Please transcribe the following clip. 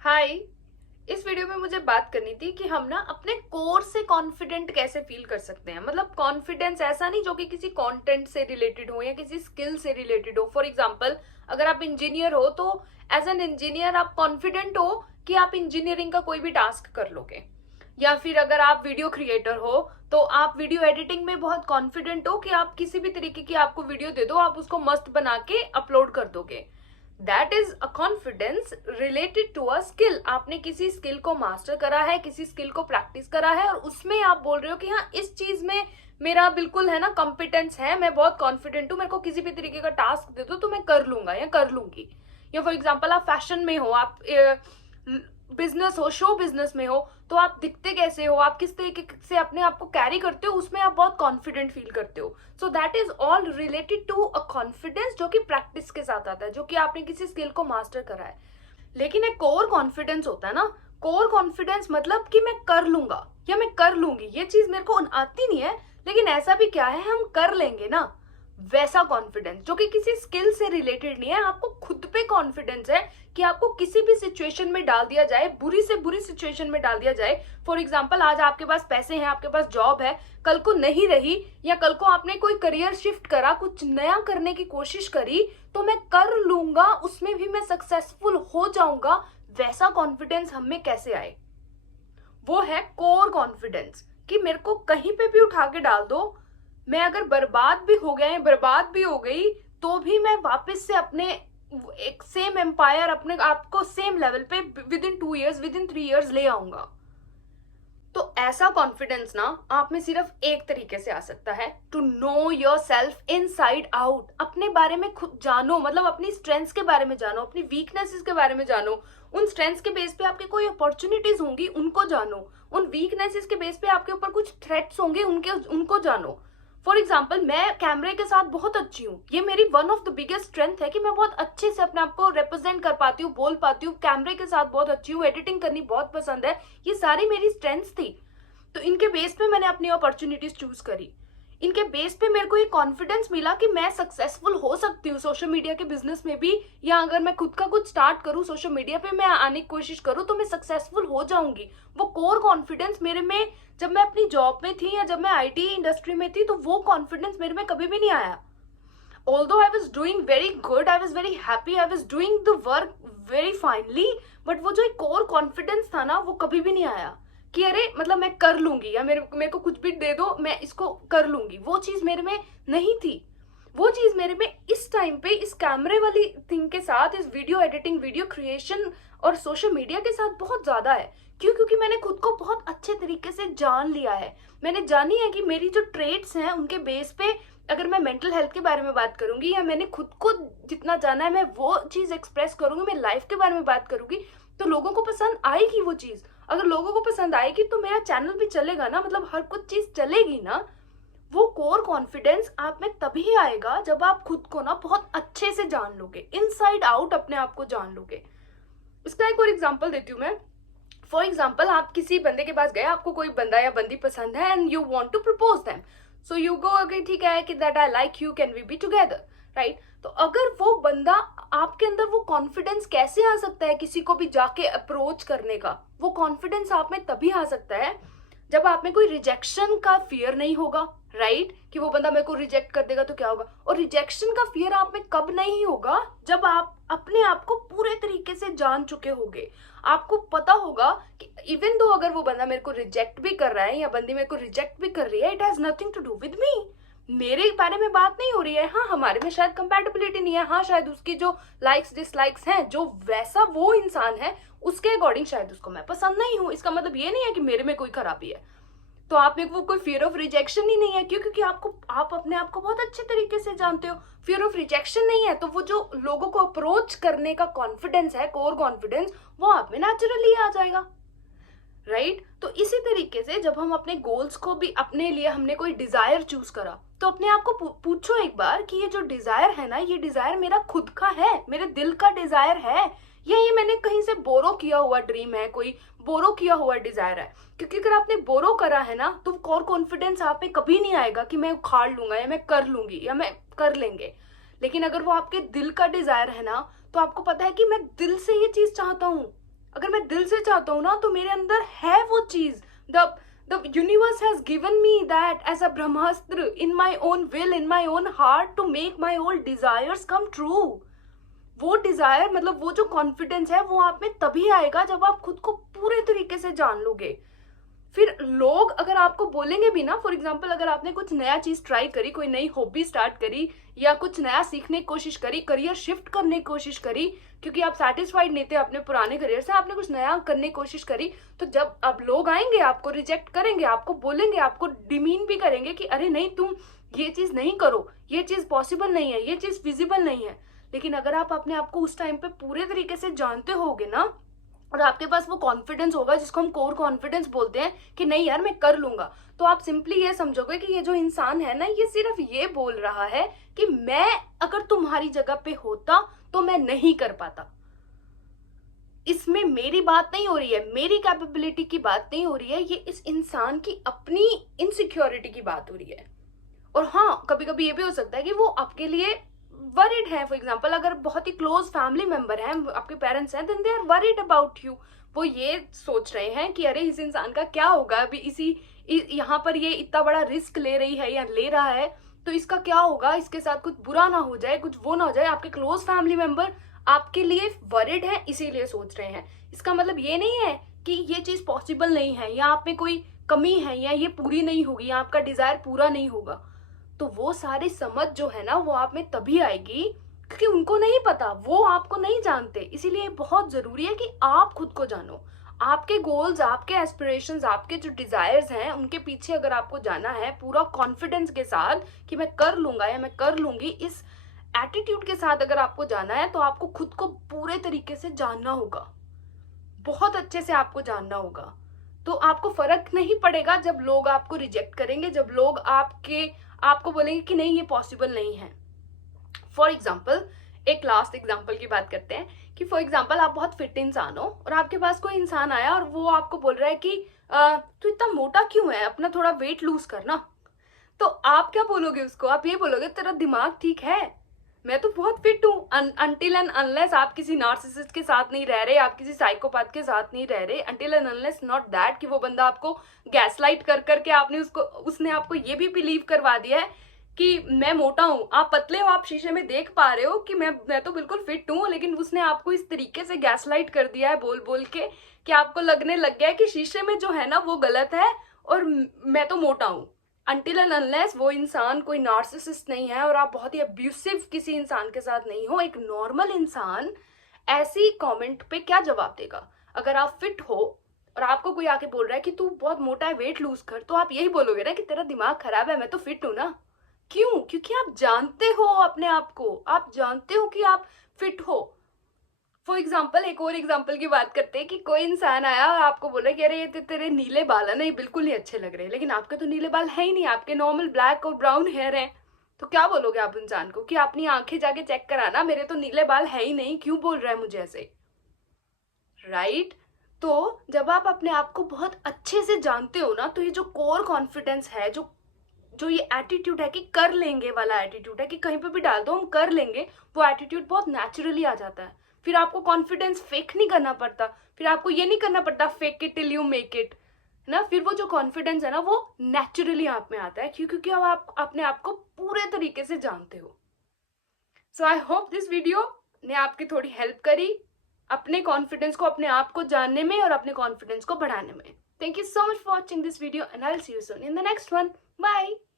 हाय। इस वीडियो में मुझे बात करनी थी कि हम ना अपने कोर से कॉन्फिडेंट कैसे फील कर सकते हैं। मतलब कॉन्फिडेंस ऐसा नहीं जो कि किसी कंटेंट से रिलेटेड हो या किसी स्किल से रिलेटेड हो। फॉर एग्जांपल, अगर आप इंजीनियर हो तो एज एन इंजीनियर आप कॉन्फिडेंट हो कि आप इंजीनियरिंग का कोई भी टास्क कर लोगे। या फिर अगर आप वीडियो क्रिएटर हो तो आप वीडियो एडिटिंग में बहुत कॉन्फिडेंट हो कि आप किसी भी तरीके की आपको वीडियो दे दो, आप उसको मस्त बना के अपलोड कर दोगे। That is a confidence related to a skill. आपने किसी स्किल को मास्टर करा है, किसी स्किल को प्रैक्टिस करा है और उसमें आप बोल रहे हो कि हाँ, इस चीज में मेरा बिल्कुल है ना कॉम्पिटेंस है, मैं बहुत कॉन्फिडेंट हूँ, मेरे को किसी भी तरीके का टास्क दे दो तो मैं कर लूंगा या कर लूंगी। या फॉर एग्जाम्पल, आप फैशन में हो, आप बिजनेस हो, शो बिजनेस में हो, तो आप दिखते कैसे हो, आप किस तरीके से अपने आप को कैरी करते हो, उसमें आप बहुत कॉन्फिडेंट फील करते हो। So that is all related to a confidence जो कि प्रैक्टिस के साथ आता है, जो कि आपने किसी स्किल को मास्टर करा है। लेकिन एक कोर कॉन्फिडेंस होता है ना। कोर कॉन्फिडेंस मतलब कि मैं कर लूंगा या मैं कर लूंगी, ये चीज मेरे को आती नहीं है लेकिन ऐसा भी क्या है, हम कर लेंगे ना। वैसा कॉन्फिडेंस जो कि किसी स्किल से रिलेटेड नहीं है, आपको खुद पे कॉन्फिडेंस है कि आपको किसी भी सिचुएशन में डाल दिया जाए, बुरी से बुरी सिचुएशन में डाल दिया जाए। फॉर एग्जाम्पल, आज आपके पास पैसे हैं, आपके पास जॉब है, कल को नहीं रही या कल को आपने कोई करियर शिफ्ट करा, कुछ नया करने की कोशिश करी, तो मैं कर लूंगा, उसमें भी मैं सक्सेसफुल हो जाऊंगा। वैसा कॉन्फिडेंस हम में कैसे आए? वो है कोर कॉन्फिडेंस कि मेरे को कहीं पे भी उठा के डाल दो, मैं अगर बर्बाद भी हो गया या बर्बाद भी हो गई तो भी मैं वापस से अपने एक सेम एम्पायर, अपने आप को सेम लेवल पे with in 2 years, with in 3 years ले आऊंगा। तो ऐसा कॉन्फिडेंस ना आप में सिर्फ एक तरीके से आ सकता है, to know yourself inside out. अपने बारे में खुद जानो, मतलब अपनी स्ट्रेंथ्स के बारे में जानो, अपनी वीकनेसेस के बारे में जानो। उन स्ट्रेंथ्स के बेस पे आपके कोई अपॉर्चुनिटीज होंगी, उनको जानो। उन वीकनेसेस के बेस पे आपके ऊपर कुछ थ्रेट्स होंगे, उनको जानो। फॉर एग्जाम्पल, मैं कैमरे के साथ बहुत अच्छी हूँ, ये मेरी one of the biggest strength है कि मैं बहुत अच्छे से अपने आप को रिप्रेजेंट कर पाती हूँ, बोल पाती हूँ, कैमरे के साथ बहुत अच्छी हूँ, एडिटिंग करनी बहुत पसंद है। ये सारी मेरी स्ट्रेंथ्स थी, तो इनके बेस पे मैंने अपनी अपॉर्चुनिटीज चूज करी। इनके बेस पे मेरे को ये कॉन्फिडेंस मिला कि मैं सक्सेसफुल हो सकती हूँ सोशल मीडिया के बिजनेस में भी, या अगर मैं खुद का कुछ स्टार्ट करूँ सोशल मीडिया पे, मैं आने की कोशिश करूँ तो मैं सक्सेसफुल हो जाऊंगी। वो कोर कॉन्फिडेंस मेरे में, जब मैं अपनी जॉब में थी या जब मैं आईटी इंडस्ट्री में थी, तो वो कॉन्फिडेंस मेरे में कभी भी नहीं आया। Although I was doing very good, I was very happy, I was doing the work very finally, but वो जो एक कोर कॉन्फिडेंस था ना, वो कभी भी नहीं आया कि अरे मतलब मैं कर लूंगी, या मेरे को कुछ भी दे दो मैं इसको कर लूंगी। वो चीज मेरे में नहीं थी। वो चीज मेरे में इस टाइम पे इस कैमरे वाली थिंग के साथ, इस वीडियो एडिटिंग, वीडियो क्रिएशन और सोशल मीडिया के साथ बहुत ज्यादा है। क्यों? क्योंकि मैंने खुद को बहुत अच्छे तरीके से जान लिया है। मैंने जानी है कि मेरी जो ट्रेड्स हैं उनके बेस पे, अगर मैं मेंटल हेल्थ के बारे में बात करूंगी या मैंने खुद को जितना जाना है मैं वो चीज एक्सप्रेस करूंगी, मैं लाइफ के बारे में बात करूंगी, तो लोगों को पसंद आएगी वो चीज। अगर लोगों को पसंद आएगी तो मेरा चैनल भी चलेगा ना, मतलब हर कुछ चीज चलेगी ना। वो कोर कॉन्फिडेंस आप में तभी आएगा जब आप खुद को ना बहुत अच्छे से जान लोगे, इनसाइड आउट अपने आप को जान लोगे। इसका एक और एग्जांपल देती हूँ मैं। फॉर एग्जाम्पल, आप किसी बंदे के पास गए, आपको कोई बंदा या बंदी पसंद है and you want to propose them, so you go, अगर ठीक है कि that I like you, can we be together, right? तो अगर वो बंदा, आपके अंदर वो कॉन्फिडेंस कैसे आ सकता है किसी को भी जाके अप्रोच करने का? वो कॉन्फिडेंस आप में तभी आ सकता है जब आप में कोई रिजेक्शन का फियर नहीं होगा, राइट? कि वो बंदा मेरे को रिजेक्ट कर देगा तो क्या होगा। और रिजेक्शन का फियर आप में कब नहीं होगा? जब आप अपने आप को पूरे तरीके से जान चुके होगे। आपको पता होगा कि इवन दो अगर वो बंदा मेरे को रिजेक्ट भी कर रहा है या बंदी मेरे को रिजेक्ट भी कर रही है, it has nothing to do with me. मेरे बारे में बात नहीं हो रही है। हाँ, हमारे में शायद कंपैटिबिलिटी नहीं है, हाँ शायद उसकी जो लाइक्स डिसलाइक्स हैं, जो वैसा वो इंसान है उसके अकॉर्डिंग शायद उसको मैं पसंद नहीं हूँ। इसका मतलब ये नहीं है कि मेरे में कोई खराबी है। तो आप में वो कोई फियर ऑफ रिजेक्शन ही नहीं है। क्यों? क्योंकि आप अपने आप को बहुत अच्छे तरीके से जानते हो। फियर ऑफ रिजेक्शन नहीं है, तो वो जो लोगों को अप्रोच करने का कॉन्फिडेंस है, कोर कॉन्फिडेंस, वो आप में नेचुरली आ जाएगा, राइट? तो इसी तरीके से जब हम अपने गोल्स को भी, अपने लिए हमने कोई डिजायर चूज करा, तो अपने आप को पूछो एक बार कि ये जो डिजायर है ना, ये डिजायर मेरा खुद का है, मेरे दिल का डिजायर है, या ये मैंने कहीं से बोरो किया हुआ ड्रीम है, कोई बोरो किया हुआ डिजायर है? क्योंकि अगर आपने बोरो करा है ना, तो कोर कॉन्फिडेंस आप में कभी नहीं आएगा कि मैं उखाड़ लूंगा या मैं कर लूंगी या मैं कर लेंगे। लेकिन अगर वो आपके दिल का डिजायर है ना, तो आपको पता है कि मैं दिल से ये चीज चाहता हूँ, अगर मैं दिल से चाहता हूँ ना तो मेरे अंदर है वो चीज। The universe has given me that as a brahmastra in my own will, in my own heart, to make my old desires come true. वो डिजायर मतलब वो जो कॉन्फिडेंस है वो आप में तभी आएगा जब आप खुद को पूरे तरीके से जान लोगे। फिर लोग अगर आपको बोलेंगे भी ना, फॉर एग्जाम्पल अगर आपने कुछ नया चीज ट्राई करी, कोई नई हॉबी स्टार्ट करी या कुछ नया सीखने की कोशिश करी, करियर शिफ्ट करने की कोशिश करी, क्योंकि आप सेटिस्फाइड नहीं थे अपने पुराने करियर से, आपने कुछ नया करने की कोशिश करी, तो जब अब लोग आएंगे आपको रिजेक्ट करेंगे, आपको बोलेंगे, आपको डिमीन भी करेंगे कि अरे नहीं तुम ये चीज नहीं करो, ये चीज पॉसिबल नहीं है, ये चीज फिजिबल नहीं है। लेकिन अगर आप अपने आप को उस टाइम पे पूरे तरीके से जानते होगे ना, और आपके पास वो कॉन्फिडेंस होगा जिसको हम कोर कॉन्फिडेंस बोलते हैं कि नहीं यार मैं कर लूंगा, तो आप सिंपली ये समझोगे कि ये जो इंसान है ना ये सिर्फ ये बोल रहा है कि मैं अगर तुम्हारी जगह पे होता तो मैं नहीं कर पाता। इसमें मेरी बात नहीं हो रही है, मेरी कैपेबिलिटी की बात नहीं हो रही है, ये इस इंसान की अपनी इनसिक्योरिटी की बात हो रही है। और हाँ, कभी कभी ये भी हो सकता है कि वो आपके लिए वरिड है। फॉर एग्जाम्पल अगर बहुत ही क्लोज फैमिली मेंबर हैं, आपके पेरेंट्स हैं, then they are worried about you. वो ये सोच रहे हैं कि अरे इस इंसान का क्या होगा, अभी इसी यहाँ पर ये इतना बड़ा रिस्क ले रही है या ले रहा है तो इसका क्या होगा, इसके साथ कुछ बुरा ना हो जाए, कुछ वो ना हो जाए। आपके क्लोज फैमिली मेंबर आपके लिए वरिड है, इसीलिए सोच रहे हैं। इसका मतलब ये नहीं है कि ये चीज पॉसिबल नहीं है या आप में कोई कमी है या ये पूरी नहीं होगी या आपका डिजायर पूरा नहीं होगा। तो वो सारी समझ जो है ना वो आप में तभी आएगी क्योंकि उनको नहीं पता, वो आपको नहीं जानते। इसीलिए बहुत जरूरी है कि आप खुद को जानो। आपके गोल्स, आपके एस्पिरेशंस, आपके जो डिजायर्स हैं उनके पीछे अगर आपको जाना है पूरा कॉन्फिडेंस के साथ कि मैं कर लूंगा या मैं कर लूंगी, इस एटीट्यूड के साथ अगर आपको जाना है तो आपको खुद को पूरे तरीके से जानना होगा, बहुत अच्छे से आपको जानना होगा। तो आपको फर्क नहीं पड़ेगा जब लोग आपको रिजेक्ट करेंगे, जब लोग आपको बोलेंगे कि नहीं ये पॉसिबल नहीं है। फॉर एग्जाम्पल एक लास्ट एग्जाम्पल की बात करते हैं कि फॉर एग्जाम्पल आप बहुत फिट इंसान हो और आपके पास कोई इंसान आया और वो आपको बोल रहा है कि तू इतना मोटा क्यों है, अपना थोड़ा वेट लूज करना। तो आप क्या बोलोगे उसको? आप ये बोलोगे तेरा दिमाग ठीक है, मैं तो बहुत फिट हूँ। अनटिल एंड अनलेस आप किसी नार्सिसिस्ट के साथ नहीं रह रहे, आप किसी साइकोपैथ के साथ नहीं रह रहे, until and unless not that कि वो बंदा आपको गैसलाइट कर करके उसने आपको ये भी बिलीव करवा दिया है कि मैं मोटा हूँ, आप पतले हो, आप शीशे में देख पा रहे हो कि मैं तो बिल्कुल फिट हूँ, लेकिन उसने आपको इस तरीके से गैसलाइट कर दिया है बोल बोल के कि आपको लगने लग गया है कि शीशे में जो है ना वो गलत है और मैं तो मोटा हूँ। अनटिल एंड अनलेस वो इंसान कोई नार्सिसिस्ट नहीं है और आप बहुत ही अब्यूसिव किसी इंसान के साथ नहीं हो, एक नॉर्मल इंसान ऐसी कमेंट पे क्या जवाब देगा? अगर आप फिट हो और आपको कोई आके बोल रहा है कि तू बहुत मोटा है, वेट लूज कर, तो आप यही बोलोगे ना कि तेरा दिमाग खराब है, मैं तो फिट हूं ना। क्यों? क्योंकि आप जानते हो अपने आप को, आप जानते हो कि आप फिट हो। फॉर एग्जाम्पल एक और एग्जाम्पल की बात करते हैं कि कोई इंसान आया और आपको बोला कि अरे ये तेरे नीले बाल है ना, ये बिल्कुल नहीं अच्छे लग रहे, लेकिन आपके तो नीले बाल है ही नहीं, आपके नॉर्मल ब्लैक और ब्राउन हेयर है। तो क्या बोलोगे आप इंसान को कि अपनी आंखें जाके चेक कराना, मेरे तो नीले बाल है ही नहीं, क्यों बोल रहा है मुझे ऐसे, राइट? तो जब आप अपने आप को बहुत अच्छे से जानते हो ना, तो ये जो कोर कॉन्फिडेंस है, जो जो ये एटीट्यूड है कि कर लेंगे वाला एटीट्यूड है कि कहीं पे भी डाल दो हम कर लेंगे, वो एटीट्यूड बहुत नेचुरली आ जाता है। फिर आपको कॉन्फिडेंस फेक नहीं करना पड़ता, फिर आपको ये नहीं करना पड़ता fake it till you make it, है ना। फिर वो जो कॉन्फिडेंस है ना वो नेचुरली आप में आता है क्योंकि अब आप अपने आप को पूरे तरीके से जानते हो। सो आई होप दिस वीडियो ने आपकी थोड़ी हेल्प करी अपने कॉन्फिडेंस को, अपने आप को जानने में और अपने कॉन्फिडेंस को बढ़ाने में। Thank you so much for watching this video and I'll see you soon in the next one. Bye.